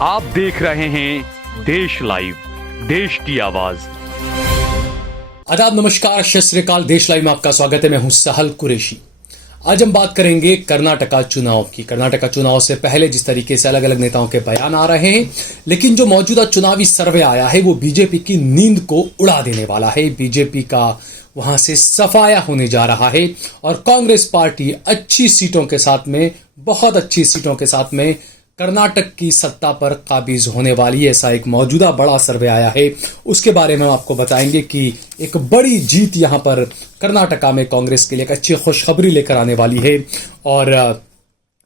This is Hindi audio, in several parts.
आप देख रहे हैं देश लाइव, देश की आवाज। आदाब, नमस्कार, सत श्री अकाल। देश लाइव में आपका स्वागत है। मैं हूं सहल कुरैशी। आज हम बात करेंगे कर्नाटका चुनाव की। कर्नाटका चुनाव से पहले जिस तरीके से अलग अलग नेताओं के बयान आ रहे हैं, लेकिन जो मौजूदा चुनावी सर्वे आया है वो बीजेपी की नींद को उड़ा देने वाला है। बीजेपी का वहां से सफाया होने जा रहा है और कांग्रेस पार्टी अच्छी सीटों के साथ में, बहुत अच्छी सीटों के साथ में कर्नाटक की सत्ता पर काबिज होने वाली है। ऐसा एक मौजूदा बड़ा सर्वे आया है, उसके बारे में हम आपको बताएंगे कि एक बड़ी जीत यहां पर कर्नाटका में कांग्रेस के लिए एक अच्छी खुशखबरी लेकर आने वाली है। और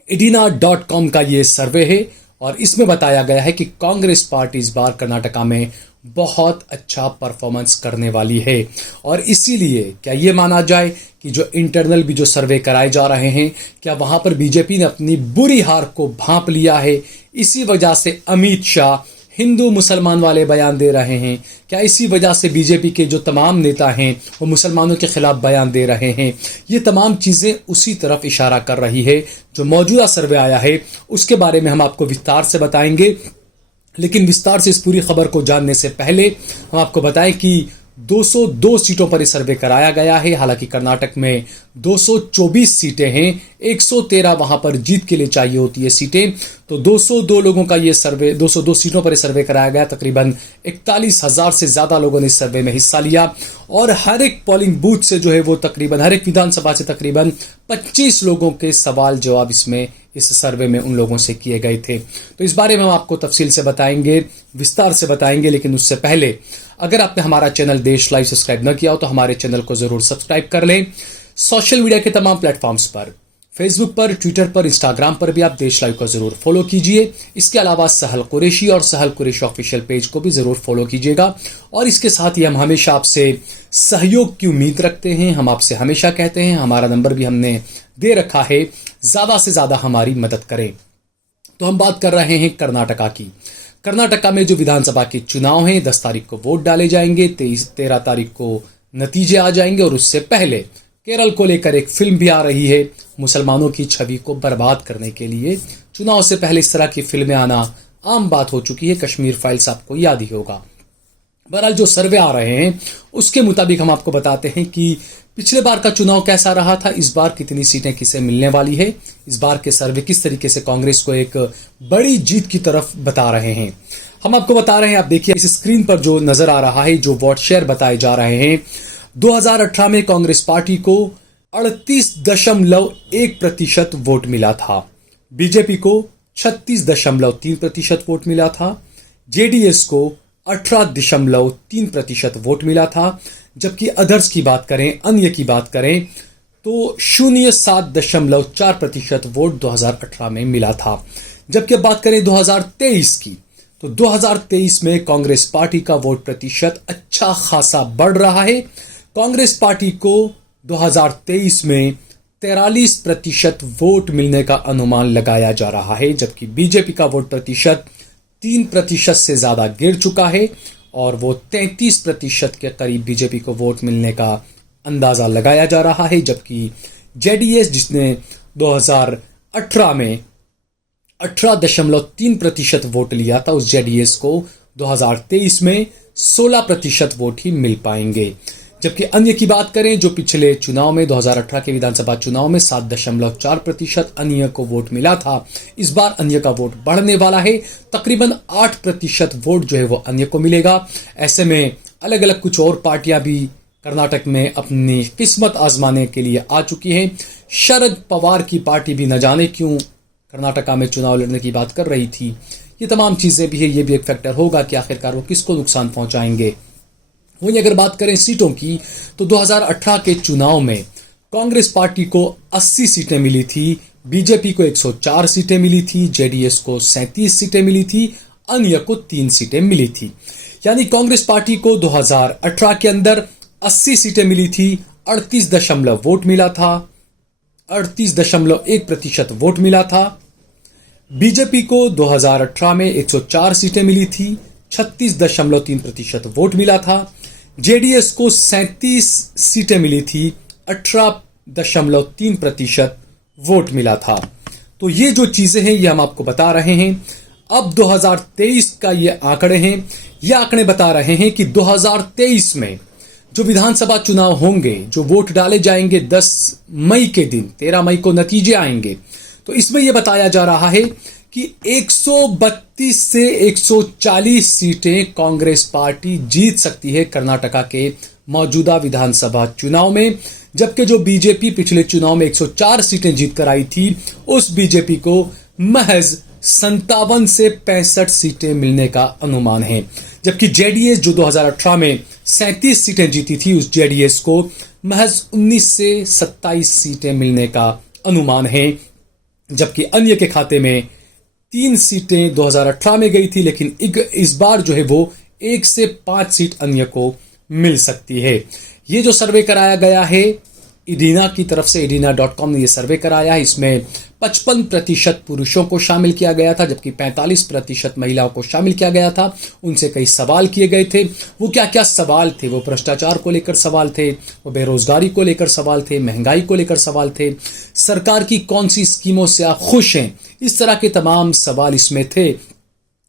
edina.com का ये सर्वे है और इसमें बताया गया है कि कांग्रेस पार्टी इस बार कर्नाटका में बहुत अच्छा परफॉर्मेंस करने वाली है। और इसीलिए क्या ये माना जाए कि जो इंटरनल भी जो सर्वे कराए जा रहे हैं, क्या वहां पर बीजेपी ने अपनी बुरी हार को भांप लिया है? इसी वजह से अमित शाह हिंदू मुसलमान वाले बयान दे रहे हैं। क्या इसी वजह से बीजेपी के जो तमाम नेता हैं वो मुसलमानों के खिलाफ बयान दे रहे हैं? ये तमाम चीजें उसी तरफ इशारा कर रही है। जो मौजूदा सर्वे आया है उसके बारे में हम आपको विस्तार से बताएंगे, लेकिन विस्तार से इस पूरी खबर को जानने से पहले हम आपको बताएं कि 202 सीटों पर यह सर्वे कराया गया है। हालांकि कर्नाटक में 224 सीटें हैं, 113 वहां पर जीत के लिए चाहिए होती है सीटें। तो 202 लोगों का ये सर्वे, 202 सीटों पर यह सर्वे कराया गया। तकरीबन 41,000 से ज्यादा लोगों ने इस सर्वे में हिस्सा लिया और हर एक पोलिंग बूथ से जो है वो तकरीबन हर एक विधानसभा से तकरीबन 25 लोगों के सवाल जवाब इसमें इस सर्वे में उन लोगों से किए गए थे। तो इस बारे में हम आपको तफसील से बताएंगे, विस्तार से बताएंगे। लेकिन उससे पहले अगर आपने हमारा चैनल देश लाइव सब्सक्राइब न किया हो तो हमारे चैनल को जरूर सब्सक्राइब कर लें। सोशल मीडिया के तमाम प्लेटफॉर्म्स पर, फेसबुक पर, ट्विटर पर, इंस्टाग्राम पर भी आप देश लाइव को जरूर फॉलो कीजिए। इसके अलावा सहल कुरैशी और सहल कुरैशी ऑफिशियल पेज को भी जरूर फॉलो कीजिएगा। और इसके साथ ही हम हमेशा आपसे सहयोग की उम्मीद रखते हैं। हम आपसे हमेशा कहते हैं, हमारा नंबर भी हमने दे रखा है, ज्यादा से ज्यादा हमारी मदद करें। तो हम बात कर रहे हैं कर्नाटका की। कर्नाटका में जो विधानसभा के चुनाव हैं, 10 तारीख को वोट डाले जाएंगे, 13 तारीख को नतीजे आ जाएंगे। और उससे पहले केरल को लेकर एक फिल्म भी आ रही है। मुसलमानों की छवि को बर्बाद करने के लिए चुनाव से पहले इस तरह की फिल्में आना आम बात हो चुकी है। कश्मीर फाइल्स आपको याद ही होगा। बहरहाल जो सर्वे आ रहे हैं उसके मुताबिक हम आपको बताते हैं कि पिछले बार का चुनाव कैसा रहा था, इस बार कितनी सीटें किसे मिलने वाली है, इस बार के सर्वे किस तरीके से कांग्रेस को एक बड़ी जीत की तरफ बता रहे हैं। हम आपको बता रहे हैं, आप देखिए इस स्क्रीन पर जो नजर आ रहा है, जो वोट शेयर बताए जा रहे हैं। 2018 में कांग्रेस पार्टी को 38.1% वोट मिला था, बीजेपी को 36.3% वोट मिला था, जेडीएस को 18.3% वोट मिला था। जबकि अदर्स की बात करें, अन्य की बात करें, तो 0.7% वोट 2018 में मिला था। जबकि अब बात करें 2023 की, तो 2023 में कांग्रेस पार्टी का वोट प्रतिशत अच्छा खासा बढ़ रहा है। कांग्रेस पार्टी को 2023 में 43% वोट मिलने का अनुमान लगाया जा रहा है, जबकि बीजेपी का वोट प्रतिशत 3% से ज्यादा गिर चुका है और वो 33% के करीब बीजेपी को वोट मिलने का अंदाजा लगाया जा रहा है। जबकि जेडीएस, जिसने 2018 में 18.3% वोट लिया था, उस जेडीएस को 2023 में 16% वोट ही मिल पाएंगे। जबकि अन्य की बात करें, जो पिछले चुनाव में 2018 के विधानसभा चुनाव में 7.4% अन्य को वोट मिला था, इस बार अन्य का वोट बढ़ने वाला है। तकरीबन 8% वोट जो है वो अन्य को मिलेगा। ऐसे में अलग अलग कुछ और पार्टियां भी कर्नाटक में अपनी किस्मत आजमाने के लिए आ चुकी हैं। शरद पवार की पार्टी भी न जाने क्यों कर्नाटका में चुनाव लड़ने की बात कर रही थी। ये तमाम चीजें भी है, ये भी एक फैक्टर होगा कि आखिरकार वो किसको नुकसान पहुंचाएंगे। वहीं अगर बात करें सीटों की, तो 2018 के चुनाव में कांग्रेस पार्टी को 80 सीटें मिली थी, बीजेपी को 104 सीटें मिली थी, जेडीएस को 37 सीटें मिली थी, अन्य को 3 सीटें मिली थी। यानी कांग्रेस पार्टी को 2018 के अंदर 80 सीटें मिली थी, 38 वोट मिला था, 38.1% वोट मिला था। बीजेपी को 2018 में 104 सीटें मिली थी, 36.3% वोट मिला था। जेडीएस को 37 सीटें मिली थी, 18.3% वोट मिला था। तो ये जो चीजें हैं ये हम आपको बता रहे हैं। अब 2023 का ये आंकड़े हैं। ये आंकड़े बता रहे हैं कि 2023 में जो विधानसभा चुनाव होंगे, जो वोट डाले जाएंगे 10 मई के दिन, 13 मई को नतीजे आएंगे, तो इसमें यह बताया जा रहा है कि 132 से 140 सीटें कांग्रेस पार्टी जीत सकती है कर्नाटका के मौजूदा विधानसभा चुनाव में, जबकि जो बीजेपी पिछले चुनाव में 104 सीटें जीत कर आई थी, उस बीजेपी को महज 57 से 65 सीटें मिलने का अनुमान है। जबकि जेडीएस जो 2018 में 37 सीटें जीती थी, उस जेडीएस को महज 19 से 27 सीटें मिलने का अनुमान है। जबकि अन्य के खाते में 3 सीटें 2018 में गई थी, लेकिन इस बार जो है वो 1 से 5 सीट अन्य को मिल सकती है। ये जो सर्वे कराया गया है इडीना की तरफ से, idina.com ने यह सर्वे कराया है। इसमें 55% पुरुषों को शामिल किया गया था, जबकि 45% महिलाओं को शामिल किया गया था। उनसे कई सवाल किए गए थे। वो क्या क्या सवाल थे? वो भ्रष्टाचार को लेकर सवाल थे, वो बेरोजगारी को लेकर सवाल थे, महंगाई को लेकर सवाल थे, सरकार की कौन सी स्कीमों से आप खुश हैं, इस तरह के तमाम सवाल इसमें थे।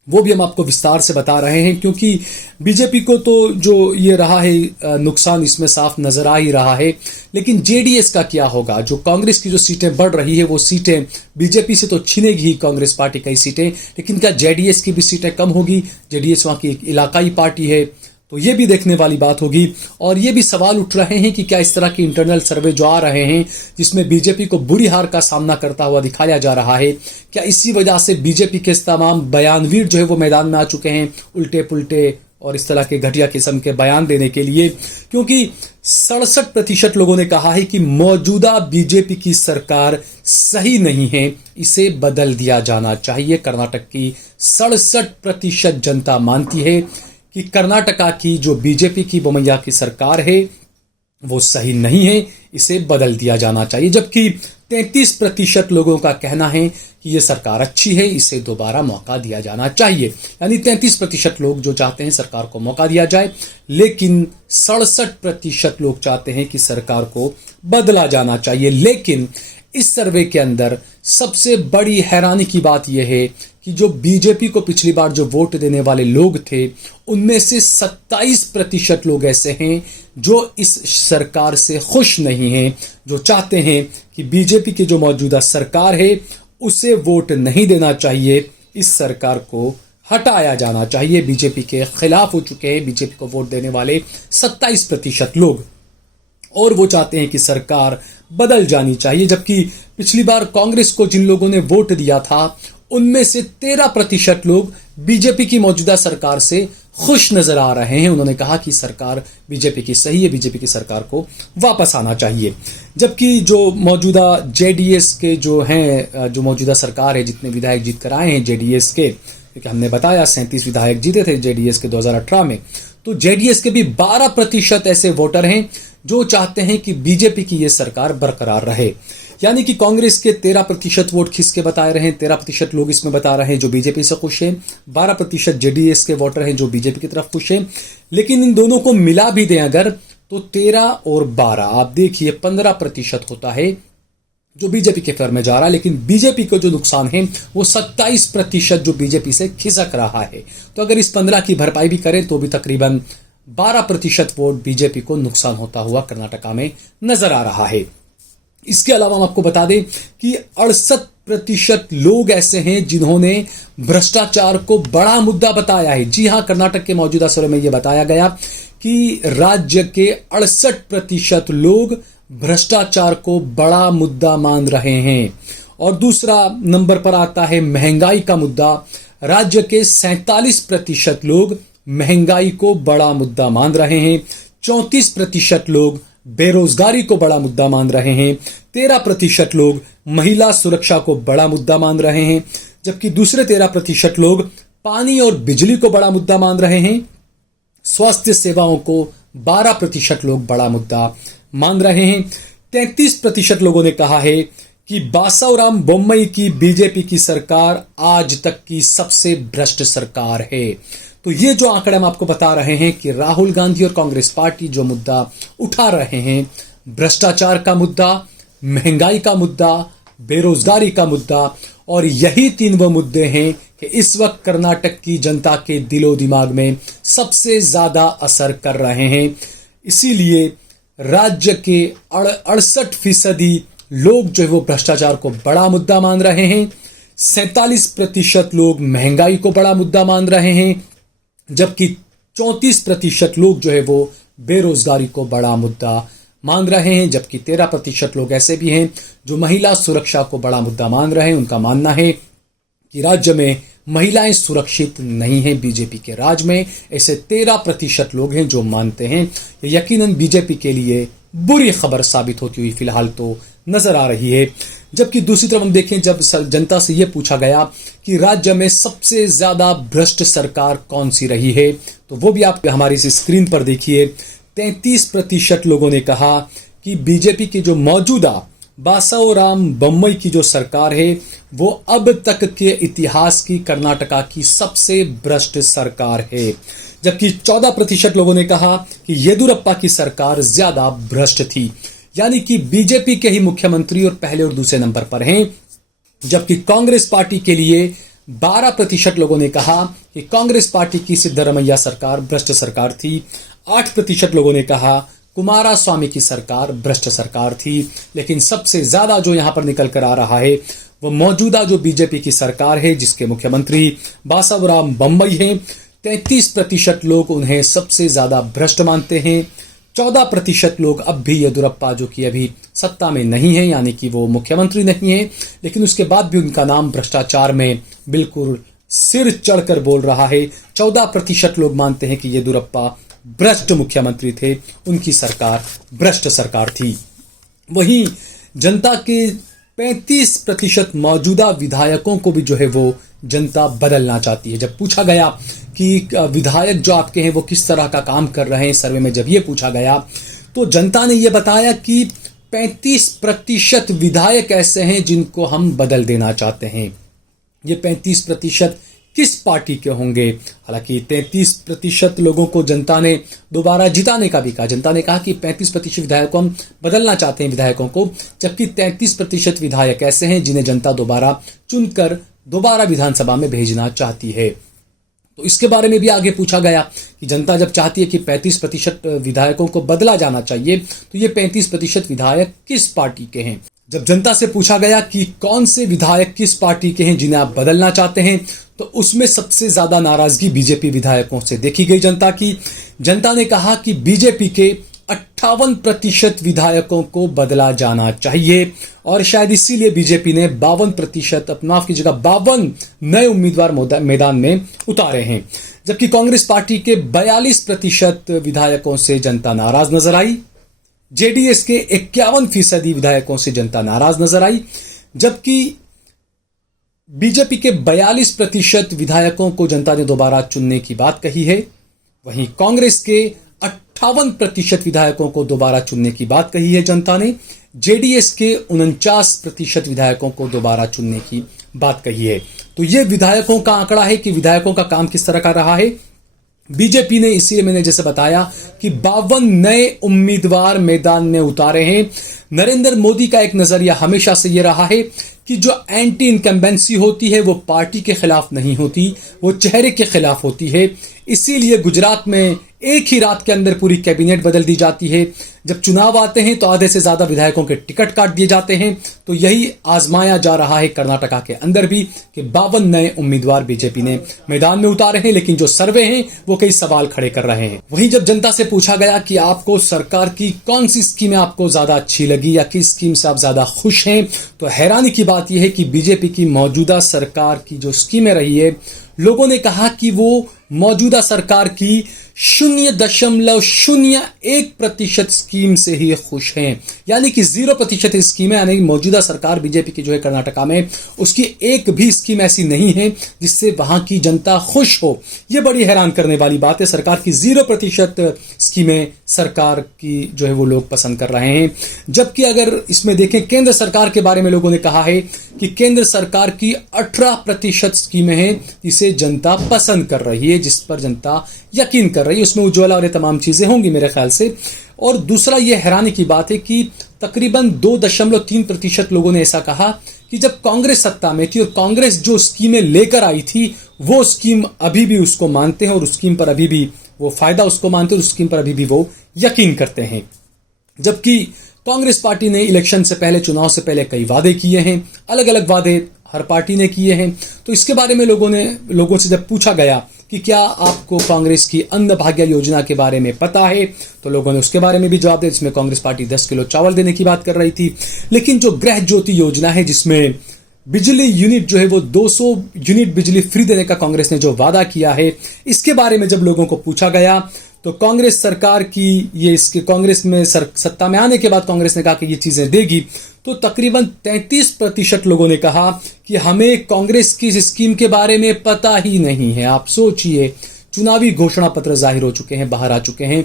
वो भी हम आपको विस्तार से बता रहे हैं, क्योंकि बीजेपी को तो जो ये रहा है नुकसान इसमें साफ नजर आ ही रहा है। लेकिन जेडीएस का क्या होगा? जो कांग्रेस की जो सीटें बढ़ रही है, वो सीटें बीजेपी से तो छीनेगी ही कांग्रेस पार्टी कई सीटें, लेकिन क्या जेडीएस की भी सीटें कम होगी? जेडीएस वहां की एक इलाकाई पार्टी है, तो ये भी देखने वाली बात होगी। और ये भी सवाल उठ रहे हैं कि क्या इस तरह के इंटरनल सर्वे जो आ रहे हैं, जिसमें बीजेपी को बुरी हार का सामना करता हुआ दिखाया जा रहा है, क्या इसी वजह से बीजेपी के तमाम बयानवीर जो है वो मैदान में आ चुके हैं, उल्टे पुल्टे और इस तरह के घटिया किस्म के बयान देने के लिए? क्योंकि 67% लोगों ने कहा है कि मौजूदा बीजेपी की सरकार सही नहीं है, इसे बदल दिया जाना चाहिए। कर्नाटक की 67% जनता मानती है कि कर्नाटका की जो बीजेपी की बोमैया की सरकार है वो सही नहीं है, इसे बदल दिया जाना चाहिए। जबकि 33% लोगों का कहना है कि ये सरकार अच्छी है, इसे दोबारा मौका दिया जाना चाहिए। यानी 33% लोग जो चाहते हैं सरकार को मौका दिया जाए, लेकिन 67% लोग चाहते हैं कि सरकार को बदला जाना चाहिए। लेकिन इस सर्वे के अंदर सबसे बड़ी हैरानी की बात यह है कि जो बीजेपी को पिछली बार जो वोट देने वाले लोग थे, उनमें से 27% लोग ऐसे हैं जो इस सरकार से खुश नहीं हैं, जो चाहते हैं कि बीजेपी की जो मौजूदा सरकार है उसे वोट नहीं देना चाहिए, इस सरकार को हटाया जाना चाहिए। बीजेपी के खिलाफ हो चुके हैं बीजेपी को वोट देने वाले 27% लोग, और वो चाहते हैं कि सरकार बदल जानी चाहिए। जबकि पिछली बार कांग्रेस को जिन लोगों ने वोट दिया था, उनमें से 13% लोग बीजेपी की मौजूदा सरकार से खुश नजर आ रहे हैं। उन्होंने कहा कि सरकार बीजेपी की सही है, बीजेपी की सरकार को वापस आना चाहिए। जबकि जो मौजूदा जेडीएस के जो हैं, जो मौजूदा सरकार है, जितने विधायक जीत कर आए हैं जेडीएस के, क्योंकि हमने बताया 37 विधायक जीते थे जेडीएस के 2018 में, तो जेडीएस के भी 12% ऐसे वोटर हैं जो चाहते हैं कि बीजेपी की यह सरकार बरकरार रहे। यानी कि कांग्रेस के 13% वोट खिसके बताए रहे हैं, 13% लोग इसमें बता रहे हैं जो बीजेपी से खुश हैं, 12% जेडीएस के वोटर हैं जो बीजेपी की तरफ खुश हैं। लेकिन इन दोनों को मिला भी दें अगर, तो 13 और 12 आप देखिए 15% होता है जो बीजेपी के फेवर में जा रहा है। लेकिन बीजेपी को जो नुकसान है वो 27% जो बीजेपी से खिसक रहा है। तो अगर इस 15 की भरपाई भी करें तो भी तकरीबन 12% वोट बीजेपी को नुकसान होता हुआ कर्नाटका में नजर आ रहा है। इसके अलावा हम आपको बता दें कि 68% लोग ऐसे हैं जिन्होंने भ्रष्टाचार को बड़ा मुद्दा बताया है। जी हां, कर्नाटक के मौजूदा सर्वे में यह बताया गया कि राज्य के 68% लोग भ्रष्टाचार को बड़ा मुद्दा मान रहे हैं। और दूसरा नंबर पर आता है महंगाई का मुद्दा। राज्य के 47% लोग महंगाई को बड़ा मुद्दा मान रहे हैं, 34% लोग बेरोजगारी को बड़ा मुद्दा मान रहे हैं, 13% लोग महिला सुरक्षा को बड़ा मुद्दा मान रहे हैं, जबकि दूसरे 13% लोग पानी और बिजली को बड़ा मुद्दा मान रहे हैं। स्वास्थ्य सेवाओं को 12% लोग बड़ा मुद्दा मान रहे हैं। 33% लोगों ने कहा है कि बासावराम बोम्मई की बीजेपी की सरकार आज तक की सबसे भ्रष्ट सरकार है। तो ये जो आंकड़े हम आपको बता रहे हैं कि राहुल गांधी और कांग्रेस पार्टी जो मुद्दा उठा रहे हैं, भ्रष्टाचार का मुद्दा, महंगाई का मुद्दा, बेरोजगारी का मुद्दा, और यही 3 वो मुद्दे हैं कि इस वक्त कर्नाटक की जनता के दिलो दिमाग में सबसे ज्यादा असर कर रहे हैं। इसीलिए राज्य के 68% लोग जो है वो भ्रष्टाचार को बड़ा मुद्दा मान रहे हैं। 47% लोग महंगाई को बड़ा मुद्दा मान रहे हैं, जबकि 34% लोग जो है वो बेरोजगारी को बड़ा मुद्दा मान रहे हैं। जबकि 13% लोग ऐसे भी हैं जो महिला सुरक्षा को बड़ा मुद्दा मान रहे हैं। उनका मानना है कि राज्य में महिलाएं सुरक्षित नहीं हैं बीजेपी के राज में। ऐसे 13% लोग हैं जो मानते हैं। ये यकीनन बीजेपी के लिए बुरी खबर साबित होती हुई फिलहाल तो नजर आ रही है। जबकि दूसरी तरफ हम देखें, जब जनता से यह पूछा गया कि राज्य में सबसे ज्यादा भ्रष्ट सरकार कौन सी रही है, तो वो भी आप हमारी इस स्क्रीन पर देखिए। 33% लोगों ने कहा कि बीजेपी की जो मौजूदा बासाओराम बोम्मई की जो सरकार है वो अब तक के इतिहास की कर्नाटका की सबसे भ्रष्ट सरकार है। जबकि 14% लोगों ने कहा कि येदुरप्पा की सरकार ज्यादा भ्रष्ट थी। यानी कि बीजेपी के ही मुख्यमंत्री और पहले और दूसरे नंबर पर हैं। जबकि कांग्रेस पार्टी के लिए 12% लोगों ने कहा कि कांग्रेस पार्टी की सिद्धरमैया सरकार भ्रष्ट सरकार थी। 8% लोगों ने कहा कुमारा स्वामी की सरकार भ्रष्ट सरकार थी। लेकिन सबसे ज्यादा जो यहां पर निकल कर आ रहा है वो मौजूदा जो बीजेपी की सरकार है, जिसके मुख्यमंत्री बासावराम बोम्मई हैं। 33% लोग उन्हें सबसे ज्यादा भ्रष्ट मानते हैं। 14% लोग अब भी येदुरप्पा, जो कि अभी सत्ता में नहीं है, यानी कि वो मुख्यमंत्री नहीं है, लेकिन उसके बाद भी उनका नाम भ्रष्टाचार में बिल्कुल सिर चढ़कर बोल रहा है। 14% लोग मानते हैं कि येदुरप्पा भ्रष्ट मुख्यमंत्री थे, उनकी सरकार भ्रष्ट सरकार थी। वहीं जनता के 35% मौजूदा विधायकों को भी जो है वो जनता बदलना चाहती है। जब पूछा गया कि विधायक जो आपके हैं वो किस तरह का काम कर रहे हैं, सर्वे में जब ये पूछा गया तो जनता ने ये बताया कि 35% विधायक ऐसे हैं जिनको हम बदल देना चाहते हैं। ये 35% किस पार्टी के होंगे? हालांकि 33% लोगों को जनता ने दोबारा जिताने का भी कहा। जनता ने कहा कि 35% विधायकों को हम बदलना चाहते हैं विधायकों को, जबकि 33% विधायक ऐसे हैं जिन्हें जनता दोबारा चुनकर दोबारा विधानसभा में भेजना चाहती है। तो इसके बारे में भी आगे पूछा गया कि जनता जब चाहती है कि 35% विधायकों को बदला जाना चाहिए, तो ये 35% विधायक किस पार्टी के हैं? जब जनता से पूछा गया कि कौन से विधायक किस पार्टी के हैं जिन्हें आप बदलना चाहते हैं, तो उसमें सबसे ज्यादा नाराजगी बीजेपी विधायकों से देखी गई जनता की। जनता ने कहा कि बीजेपी के 58% विधायकों को बदला जाना चाहिए और शायद इसीलिए बीजेपी ने 52%, माफ कीजिएगा, 52 नए उम्मीदवार मैदान में उतारे हैं। जबकि कांग्रेस पार्टी के 42% विधायकों से जनता नाराज नजर आई। जेडीएस के 51% विधायकों से जनता नाराज नजर आई। जबकि बीजेपी के 42% विधायकों को जनता ने दोबारा चुनने की बात कही है। वहीं कांग्रेस के 58% विधायकों को दोबारा चुनने की बात कही है जनता ने। जेडीएस के 49% विधायकों को दोबारा चुनने की बात कही है। तो यह विधायकों का आंकड़ा है कि विधायकों का काम किस तरह का रहा है। बीजेपी ने, इसीलिए मैंने जैसे बताया कि 52 नए उम्मीदवार मैदान में उतारे हैं। नरेंद्र मोदी का एक नजरिया हमेशा से यह रहा है कि जो एंटी इनकम्बेंसी होती है वो पार्टी के खिलाफ नहीं होती, वो चेहरे के खिलाफ होती है। इसीलिए गुजरात में एक ही रात के अंदर पूरी कैबिनेट बदल दी जाती है। जब चुनाव आते हैं तो आधे से ज्यादा विधायकों के टिकट काट दिए जाते हैं। तो यही आजमाया जा रहा है कर्नाटका के अंदर भी कि 52 नए उम्मीदवार बीजेपी ने मैदान में उतारे हैं, लेकिन जो सर्वे हैं वो कई सवाल खड़े कर रहे हैं। वहीं जब जनता से पूछा गया कि आपको सरकार की कौन सी स्कीमें आपको ज्यादा अच्छी लगी या किस स्कीम से आप ज्यादा खुश हैं, तो हैरानी की बात यह है कि बीजेपी की मौजूदा सरकार की जो स्कीमें रही है, लोगों ने कहा कि वो मौजूदा सरकार की 0.01% स्कीम से ही खुश हैं। यानी कि 0% स्कीमें, यानी मौजूदा सरकार बीजेपी की जो है कर्नाटका में, उसकी एक भी स्कीम ऐसी नहीं है जिससे वहां की जनता खुश हो। यह बड़ी हैरान करने वाली बात है। सरकार की 0% स्कीमें सरकार की जो है वो लोग पसंद कर रहे हैं। जबकि अगर इसमें देखें केंद्र सरकार के बारे में, लोगों ने कहा है कि केंद्र सरकार की 18% स्कीमें हैं जिसे जनता पसंद कर रही है, जिस पर जनता यकीन कर रही है। उसमें उज्ज्वला और ये तमाम चीजें होंगी मेरे ख्याल से। और दूसरा ये हैरानी की बात है कि तकरीबन 2.3% लोगों ने ऐसा कहा कि जब कांग्रेस सत्ता में थी और कांग्रेस जो स्कीमें लेकर आई थी वो स्कीम अभी भी उसको मानते हैं और उस स्कीम पर अभी भी वो फायदा उसको मानते हैं और उस स्कीम पर अभी भी वो यकीन करते हैं। जबकि कांग्रेस पार्टी ने इलेक्शन से पहले, चुनाव से पहले कई वादे किए हैं, अलग अलग वादे हर पार्टी ने किए हैं। तो इसके बारे में लोगों से जब पूछा गया कि क्या आपको कांग्रेस की अन्न भाग्य योजना के बारे में पता है, तो लोगों ने उसके बारे में भी जवाब दिया, जिसमें कांग्रेस पार्टी 10 किलो चावल देने की बात कर रही थी। लेकिन जो गृह ज्योति योजना है, जिसमें बिजली यूनिट जो है वो 200 यूनिट बिजली फ्री देने का कांग्रेस ने जो वादा किया है, इसके बारे में जब लोगों को पूछा गया तो कांग्रेस सरकार की इसके कांग्रेस में सत्ता में आने के बाद कांग्रेस ने कहा कि ये चीजें देगी, तो तकरीबन 33% लोगों ने कहा कि हमें कांग्रेस की इस स्कीम के बारे में पता ही नहीं है। आप सोचिए, चुनावी घोषणा पत्र जाहिर हो चुके हैं, बाहर आ चुके हैं,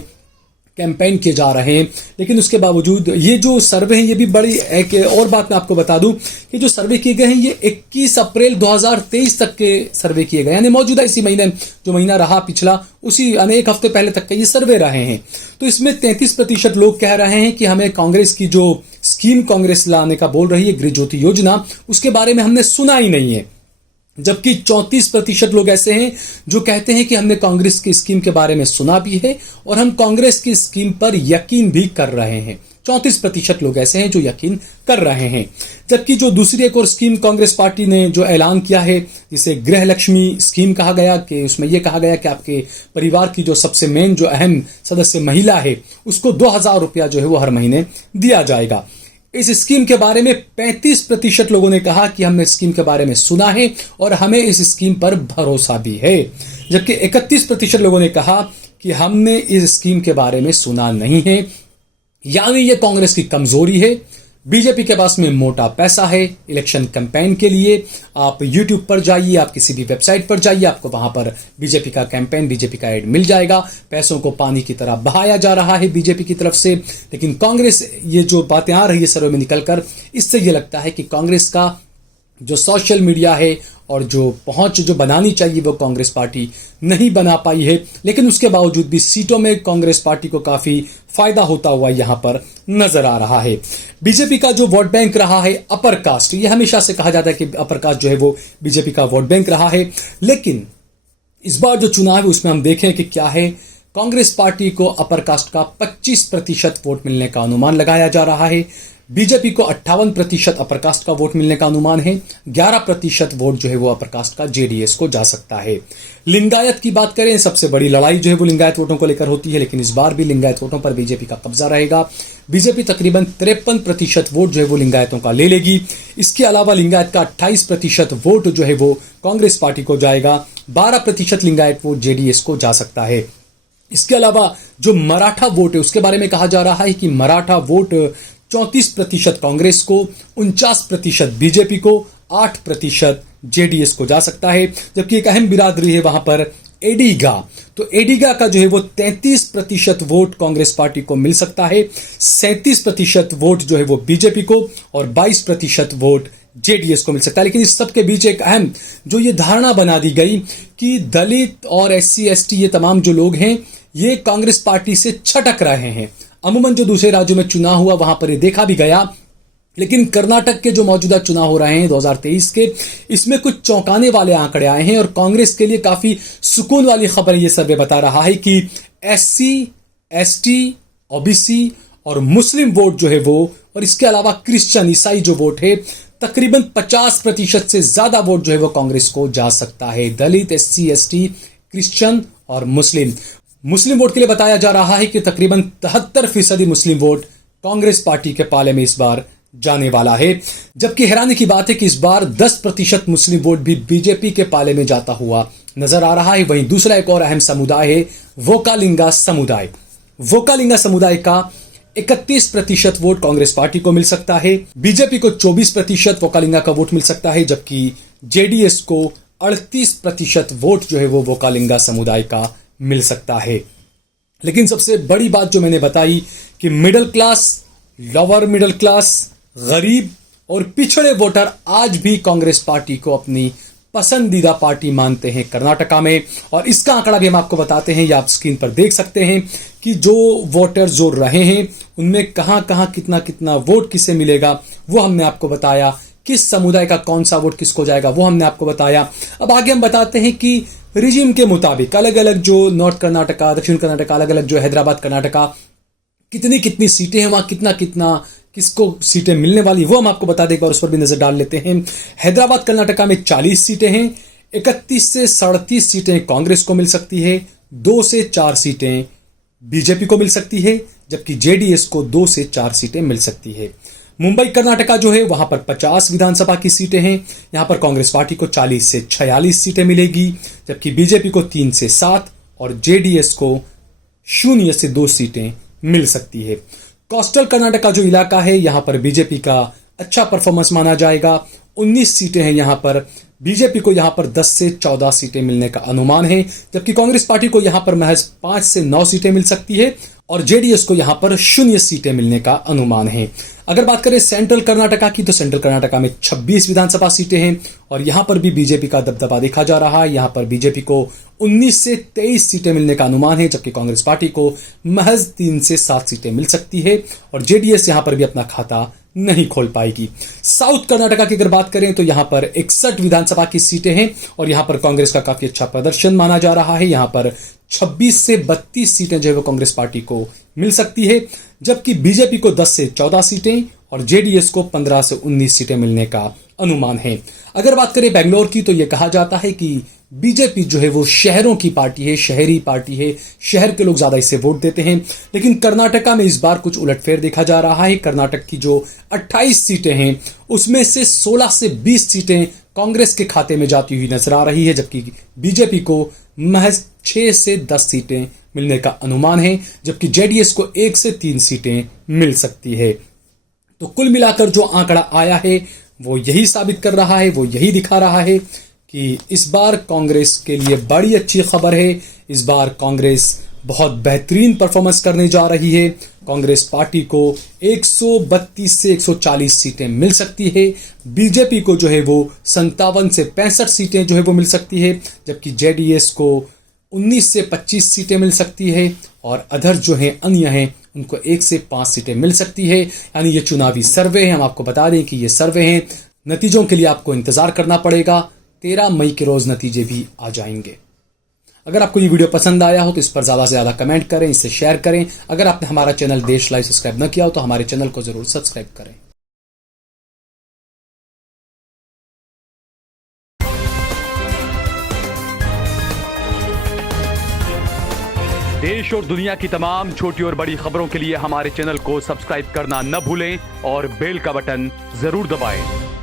कैंपेन किए जा रहे हैं, लेकिन उसके बावजूद ये जो सर्वे है, ये भी बड़ी एक और बात मैं आपको बता दूं कि जो सर्वे किए गए हैं ये 21 अप्रैल 2023 तक के सर्वे किए गए, यानी मौजूदा इसी महीने जो महीना रहा पिछला, उसी अनेक हफ्ते पहले तक के ये सर्वे रहे हैं। तो इसमें 33% लोग कह रहे हैं कि हमें कांग्रेस की जो स्कीम कांग्रेस लाने का बोल रही है, गृह ज्योति योजना, उसके बारे में हमने सुना ही नहीं है। जबकि 34% लोग ऐसे हैं जो कहते हैं कि हमने कांग्रेस की स्कीम के बारे में सुना भी है और हम कांग्रेस की स्कीम पर यकीन भी कर रहे हैं। 34% लोग ऐसे हैं जो यकीन कर रहे हैं। जबकि जो दूसरी एक और स्कीम कांग्रेस पार्टी ने जो ऐलान किया है, जिसे गृह लक्ष्मी स्कीम कहा गया, कि उसमें यह कहा गया कि आपके परिवार की जो सबसे मेन जो अहम सदस्य महिला है, उसको 2000 रुपया जो है वो हर महीने दिया जाएगा। इस स्कीम के बारे में 35% लोगों ने कहा कि हमने स्कीम के बारे में सुना है और हमें इस स्कीम पर भरोसा भी है। जबकि 31% लोगों ने कहा कि हमने इस स्कीम के बारे में सुना नहीं है। यानी ये कांग्रेस की कमजोरी है। बीजेपी के पास में मोटा पैसा है इलेक्शन कैंपेन के लिए। आप यूट्यूब पर जाइए, आप किसी भी वेबसाइट पर जाइए, आपको वहां पर बीजेपी का कैंपेन, बीजेपी का एड मिल जाएगा। पैसों को पानी की तरह बहाया जा रहा है बीजेपी की तरफ से। लेकिन कांग्रेस, ये जो बातें आ रही है सर्वे में निकलकर, इससे ये लगता है कि कांग्रेस का जो सोशल मीडिया है और जो पहुंच जो बनानी चाहिए वो कांग्रेस पार्टी नहीं बना पाई है। लेकिन उसके बावजूद भी सीटों में कांग्रेस पार्टी को काफी फायदा होता हुआ यहां पर नजर आ रहा है। बीजेपी का जो वोट बैंक रहा है अपर कास्ट, ये हमेशा से कहा जाता है कि अपर कास्ट जो है वो बीजेपी का वोट बैंक रहा है। लेकिन इस बार जो चुनाव है उसमें हम देखें कि क्या है। कांग्रेस पार्टी को अपर कास्ट का 25% वोट मिलने का अनुमान लगाया जा रहा है। बीजेपी को 58% अपर कास्ट का वोट मिलने का अनुमान है। 11% वोट जो है वो अपर कास्ट का जेडीएस को जा सकता है। लिंगायत की बात करें, सबसे बड़ी लड़ाई जो है वो लिंगायत वोटों को लेकर होती है, लेकिन इस बार भी लिंगायत वोटों पर बीजेपी का कब्जा रहेगा। बीजेपी तकरीबन 53% वोट जो है वो लिंगायतों का ले लेगी। इसके अलावा लिंगायत का 28% वोट जो है वो कांग्रेस पार्टी को जाएगा। 12% लिंगायत वोट जेडीएस को जा सकता है। इसके अलावा जो मराठा वोट है उसके बारे में कहा जा रहा है कि मराठा वोट 34% कांग्रेस को, 49% बीजेपी को, 8% जेडीएस को जा सकता है। जबकि एक अहम बिरादरी है वहां पर एडिगा, तो एडिगा का जो है वो 33% वोट कांग्रेस पार्टी को मिल सकता है। 37% वोट जो है वो बीजेपी को और 22% वोट जेडीएस को मिल सकता है। लेकिन इस सब के बीच एक अहम जो ये धारणा बना दी गई कि दलित और एससी एसटी ये तमाम जो लोग हैं ये कांग्रेस पार्टी से छटक रहे हैं। अमूमन जो दूसरे राज्यों में चुनाव हुआ वहां पर ये देखा भी गया, लेकिन कर्नाटक के जो मौजूदा चुनाव हो रहे हैं 2023 के, इसमें कुछ चौंकाने वाले आंकड़े आए हैं और कांग्रेस के लिए काफी सुकून वाली खबर ये सर्वे बता रहा है कि एससी, एसटी, ओबीसी और मुस्लिम वोट जो है वो, और इसके अलावा क्रिश्चियन, ईसाई जो वोट है, तकरीबन 50% से ज्यादा वोट जो है वो कांग्रेस को जा सकता है। दलित, एससी, एसटी, क्रिश्चियन और मुस्लिम वोट के लिए बताया जा रहा है कि तकरीबन 73% मुस्लिम वोट कांग्रेस पार्टी के पाले में इस बार जाने वाला है। जबकि हैरानी की बात है कि इस बार 10% मुस्लिम वोट भी बीजेपी के पाले में जाता हुआ नजर आ रहा है। वहीं दूसरा एक और अहम समुदाय है वोकालिंगा समुदाय। वोकालिंगा समुदाय का 31% वोट कांग्रेस पार्टी को मिल सकता है। बीजेपी को 24% वोकालिंगा का वोट मिल सकता है, जबकि जेडीएस को 38% वोट जो है वो वोकालिंगा समुदाय का मिल सकता है। लेकिन सबसे बड़ी बात जो मैंने बताई कि middle class, lower middle class, गरीब और पिछड़े वोटर आज भी कांग्रेस पार्टी को अपनी पसंदीदा पार्टी मानते हैं कर्नाटका में। और इसका आंकड़ा भी हम आपको बताते हैं, ये आप स्क्रीन पर देख सकते हैं कि जो वोटर्स जो रहे हैं उनमें कहां कहां कितना कितना वोट किसे मिलेगा वो हमने आपको बताया, किस समुदाय का कौन सा वोट किसको जाएगा वो हमने आपको बताया। अब आगे हम बताते हैं कि रिजिम के मुताबिक अलग अलग जो नॉर्थ कर्नाटका, दक्षिण कर्नाटका, अलग अलग जो हैदराबाद कर्नाटका, कितनी कितनी सीटें हैं वहां, कितना कितना किसको सीटें मिलने वाली वो हम आपको बता दें, एक बार उस पर भी नजर डाल लेते हैं। हैदराबाद कर्नाटका में 40 सीटें हैं, 31 से 37 सीटें कांग्रेस को मिल सकती है, 2 से 4 सीटें बीजेपी को मिल सकती है, जबकि जेडीएस को 2 से 4 सीटें मिल सकती है। मुंबई कर्नाटका जो है वहां पर 50 विधानसभा की सीटें हैं, यहां पर कांग्रेस पार्टी को 40 से 46 सीटें मिलेगी, जबकि बीजेपी को 3 से 7 और जेडीएस को 0 से 2 सीटें मिल सकती है। कोस्टल कर्नाटका जो इलाका है यहां पर बीजेपी का अच्छा परफॉर्मेंस माना जाएगा, 19 सीटें हैं यहां पर, बीजेपी को यहां पर 10 से 14 सीटें मिलने का अनुमान है, जबकि कांग्रेस पार्टी को यहां पर महज 5 से 9 सीटें मिल सकती है और जेडीएस को यहां पर 0 सीटें मिलने का अनुमान है। अगर बात करें सेंट्रल कर्नाटका की तो सेंट्रल कर्नाटका में 26 विधानसभा सीटें हैं और यहां पर भी बीजेपी का दबदबा देखा जा रहा है। यहां पर बीजेपी को 19 से 23 सीटें मिलने का अनुमान है, जबकि कांग्रेस पार्टी को महज 3 से 7 सीटें मिल सकती है और जेडीएस यहां पर भी अपना खाता नहीं खोल पाएगी। साउथ कर्नाटका की अगर बात करें तो यहां पर 61 विधानसभा की सीटें हैं और यहां पर कांग्रेस का काफी अच्छा प्रदर्शन माना जा रहा है। यहां पर 26 से 32 सीटें जो है वो कांग्रेस पार्टी को मिल सकती है, जबकि बीजेपी को 10 से 14 सीटें और जेडीएस को 15 से 19 सीटें मिलने का अनुमान है। अगर बात करें बेंगलोर की तो यह कहा जाता है कि बीजेपी जो है वो शहरों की पार्टी है, शहरी पार्टी है, शहर के लोग ज्यादा इसे वोट देते हैं, लेकिन कर्नाटका में इस बार कुछ उलटफेर देखा जा रहा है। कर्नाटक की जो 28 सीटें हैं उसमें से 16 से 20 सीटें कांग्रेस के खाते में जाती हुई नजर आ रही है, जबकि बीजेपी को महज 6 से 10 सीटें मिलने का अनुमान है, जबकि जेडीएस को 1 से 3 सीटें मिल सकती है। तो कुल मिलाकर जो आंकड़ा आया है वो यही साबित कर रहा है, वो यही दिखा रहा है कि इस बार कांग्रेस के लिए बड़ी अच्छी खबर है। इस बार कांग्रेस बहुत बेहतरीन परफॉर्मेंस करने जा रही है। कांग्रेस पार्टी को 132 से 140 सीटें मिल सकती है, बीजेपी को जो है वो 57 से 65 सीटें जो है वो मिल सकती है, जबकि जेडीएस को 19 से 25 सीटें मिल सकती है और अदर जो हैं अन्य हैं उनको 1 से 5 सीटें मिल सकती है। यानी ये चुनावी सर्वे है, हम आपको बता दें कि ये सर्वे हैं, नतीजों के लिए आपको इंतजार करना पड़ेगा। 13 मई के रोज नतीजे भी आ जाएंगे। अगर आपको ये वीडियो पसंद आया हो तो इस पर ज्यादा से ज्यादा कमेंट करें, इसे शेयर करें। अगर आपने हमारा चैनल देश लाइव सब्सक्राइब न किया हो तो हमारे चैनल को जरूर सब्सक्राइब करें। देश और दुनिया की तमाम छोटी और बड़ी खबरों के लिए हमारे चैनल को सब्सक्राइब करना न भूलें और बेल का बटन जरूर दबाएं।